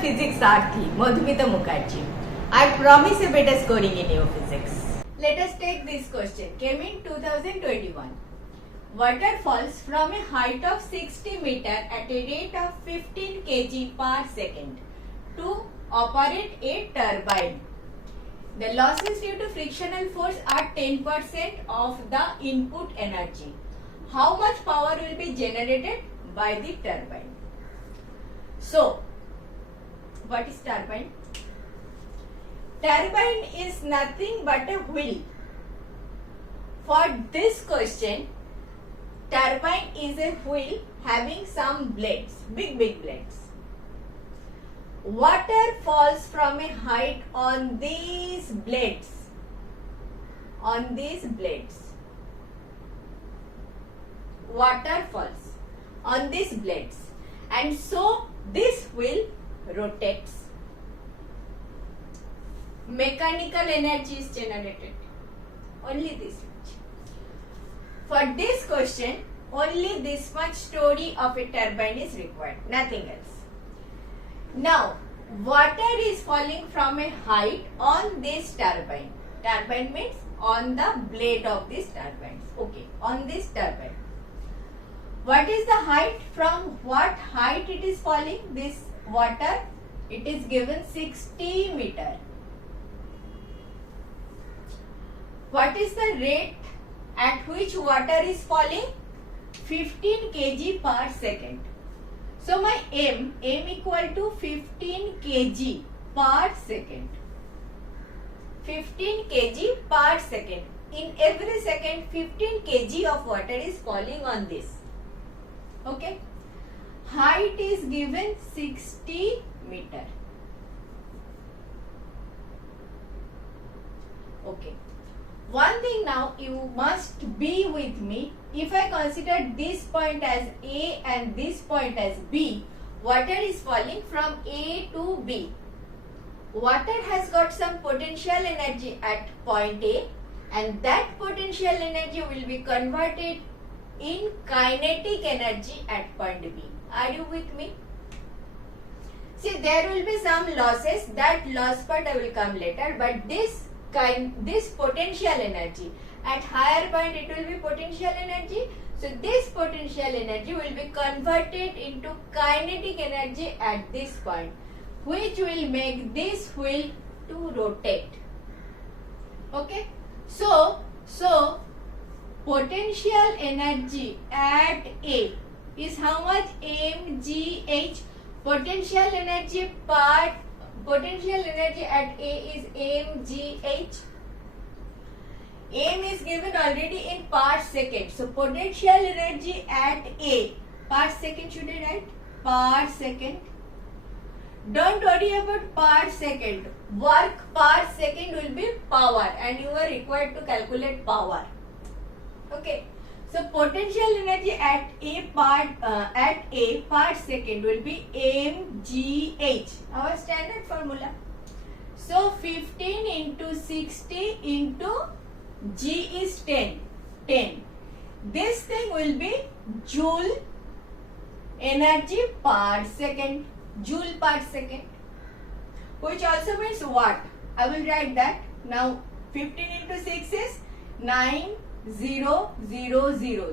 physics Sarthi, Madhumita Mukherjee. I promise a better scoring in your physics. Let us take this question. Came in 2021. Water falls from a height of 60 meter at a rate of 15 kg per second to operate a turbine. The losses due to frictional force are 10% of the input energy. How much power will be generated by the turbine? So, what is turbine? Turbine is nothing but a wheel. For this question, turbine is a wheel having some blades, big blades. Water falls from a height on these blades. Water falls on these blades, and so this wheel rotates. Mechanical energy is generated. Only this much. For this question, only this much story of a turbine is required, nothing else. Now, water is falling from a height on this turbine. Turbine means on the blade of this turbine. Okay, on this turbine. What is the height? From what height it is falling? This water, it is given 60 meter. What is the rate at which water is falling? 15 kg per second. So my m equal to 15 kg per second. 15 kg per second. In every second 15 kg of water is falling on this. Okay. Height is given 60 meter. Okay. One thing now you must be with me. If I consider this point as A and this point as B, water is falling from A to B. Water has got some potential energy at point A, and that potential energy will be converted in kinetic energy at point B. Are you with me? See, there will be some losses. That loss part I will come later, but this potential energy at higher point, it will be potential energy. So this potential energy will be converted into kinetic energy at this point, which will make this wheel to rotate. Okay. So potential energy at A is how much? mgh. Potential energy at A is mgh. M is given already in per second. So potential energy at A, per second should I write? Per second. Don't worry about per second. Work per second will be power, and you are required to calculate power. Okay. So potential energy at A per second will be mgh, our standard formula. So 15 into 60 into G is 10. This thing will be joule energy per second. Joule per second. Which also means watt. I will write that. Now 15 into 6 is 9000.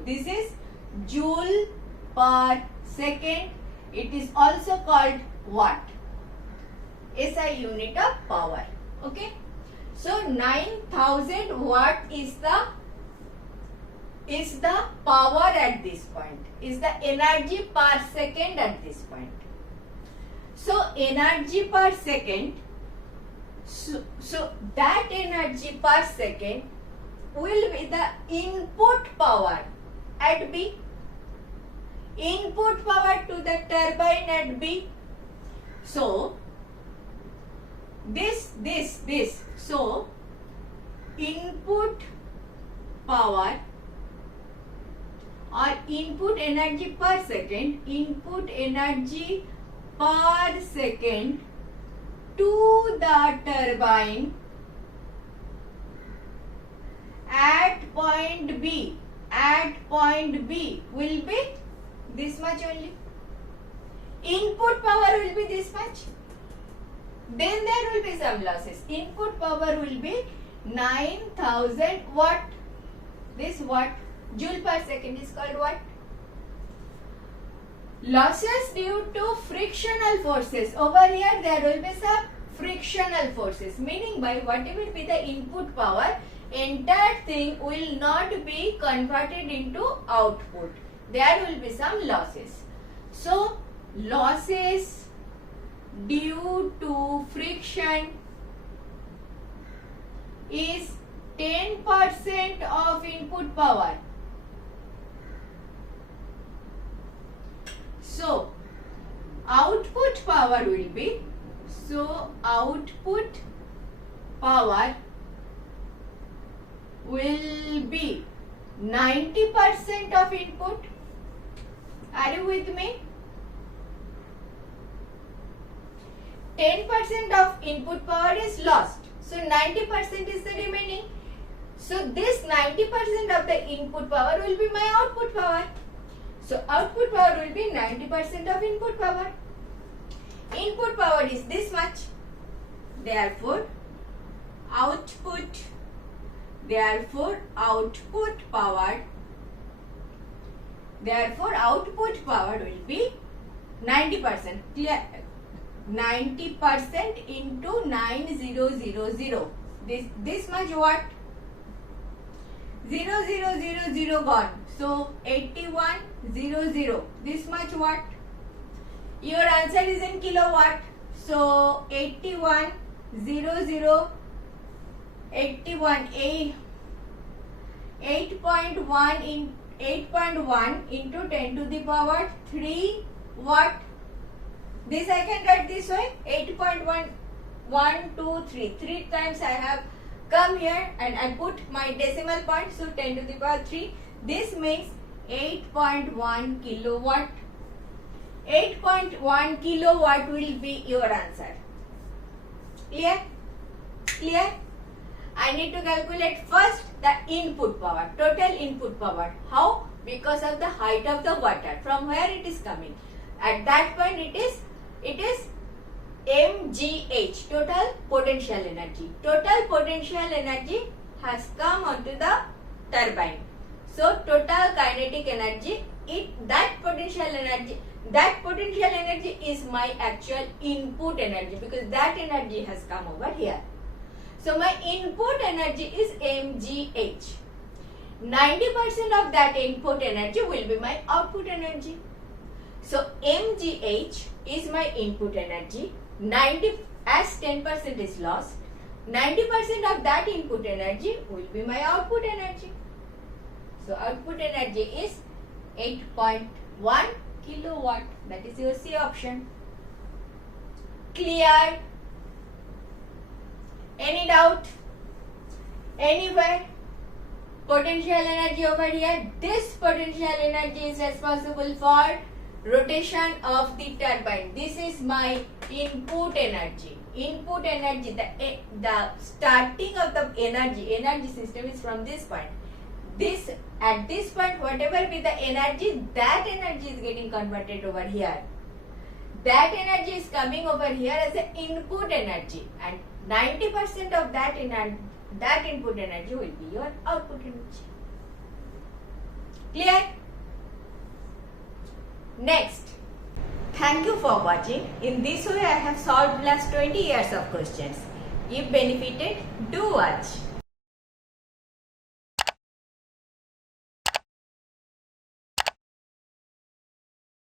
This is joule per second. It is also called watt. SI unit of power. Okay. So 9000 watt is the power at this point. Is the energy per second at this point. So energy per second. So that energy per second will be the input power at B. Input power to the turbine at B. So this. So input power or input energy per second. Input energy per second to the turbine at point B. At point B will be this much only. Input power will be this much. then there will be some losses. Input power will be 9000 watt. This watt, joule per second is called what? Losses due to frictional forces. Over here there will be some frictional forces, meaning by whatever be the input power, entire thing will not be converted into output. There will be some losses. So losses due to friction is 10% of input power. So output power will be, output power will be 90% of input. Are you with me? 10% of input power is lost. So 90% is the remaining. So this 90% of the input power will be my output power. So output power will be 90% of input power. Input power is this much. Therefore output power will be 90%. Clear? 90% into 9000. This much what? 0000 gone. So 8100. This much what? Your answer is in kilowatt. So 8100, 8.1 into 10 to the power 3 watt. This I can write this way, 8.1, 1, 2, 3. 3 times I have come here and I put my decimal point, so 10 to the power 3. This makes 8.1 kilowatt. 8.1 kilowatt will be your answer. Clear? Clear? I need to calculate first the input power, total input power. How? Because of the height of the water, from where it is coming. At that point it is mgh, total potential energy. Total potential energy has come onto the turbine. So total kinetic energy, that potential energy is my actual input energy, because that energy has come over here. So my input energy is mgh. 90% of that input energy will be my output energy. So mgh is my input energy. 90 as 10% is lost, 90% of that input energy will be my output energy. So output energy is 8.1 kilowatt. That is your C option. Clear? Any doubt? Anywhere? Potential energy over here. This potential energy is responsible for rotation of the turbine. This is my input energy. Input energy, the starting of the energy system is from this point. At this point, whatever be the energy, that energy is getting converted over here. That energy is coming over here as an input energy, and 90% of that input energy will be your output energy. Clear? Next. Thank you for watching. In this way I have solved last 20 years of questions. If benefited, do watch.